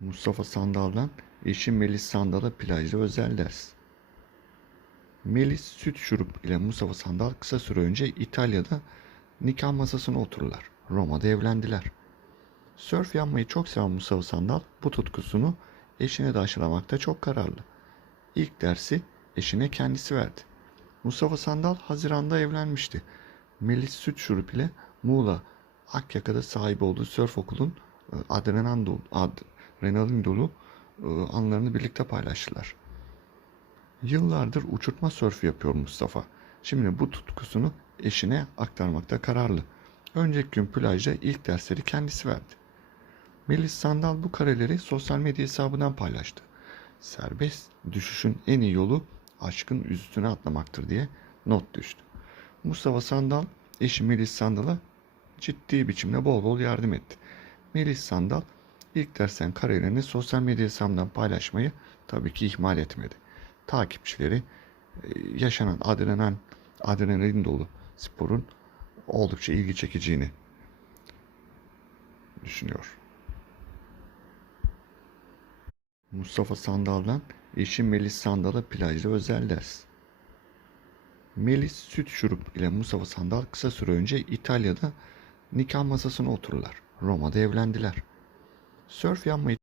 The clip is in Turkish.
Mustafa Sandal'dan eşi Melis Sandal'a plajda özel ders. Melis süt şurup ile Mustafa Sandal kısa süre önce İtalya'da nikah masasına otururlar. Roma'da evlendiler. Sörf yapmayı çok seven Mustafa Sandal bu tutkusunu eşine de aşılamakta çok kararlı. İlk dersi eşine kendisi verdi. Mustafa Sandal Haziran'da evlenmişti. Melis Süt Şurup ile Muğla Akyaka'da sahibi olduğu sörf okulun e, adrenalin dolu, adrenalin dolu e, anlarını birlikte paylaştılar. Yıllardır uçurtma sörfü yapıyor Mustafa. Şimdi bu tutkusunu eşine aktarmakta kararlı. Önceki gün plajda ilk dersleri kendisi verdi. Melis Sandal bu kareleri sosyal medya hesabından paylaştı. Serbest düşüşün en iyi yolu aşkın üstüne atlamaktır diye not düştü. Mustafa Sandal eşi Melis Sandal'a ciddi biçimde bol bol yardım etti. Melis Sandal ilk dersten karelerini sosyal medya hesabından paylaşmayı tabii ki ihmal etmedi. Takipçileri e, yaşanan adrenalin, adrenalin dolu sporun oldukça ilgi çekeceğini düşünüyor. Mustafa Sandal'dan eşi Melis Sandal'a plajda özel ders. Melis süt şurup ile Mustafa Sandal kısa süre önce İtalya'da nikah masasına otururlar. Roma'da evlendiler. Sörf yapmayı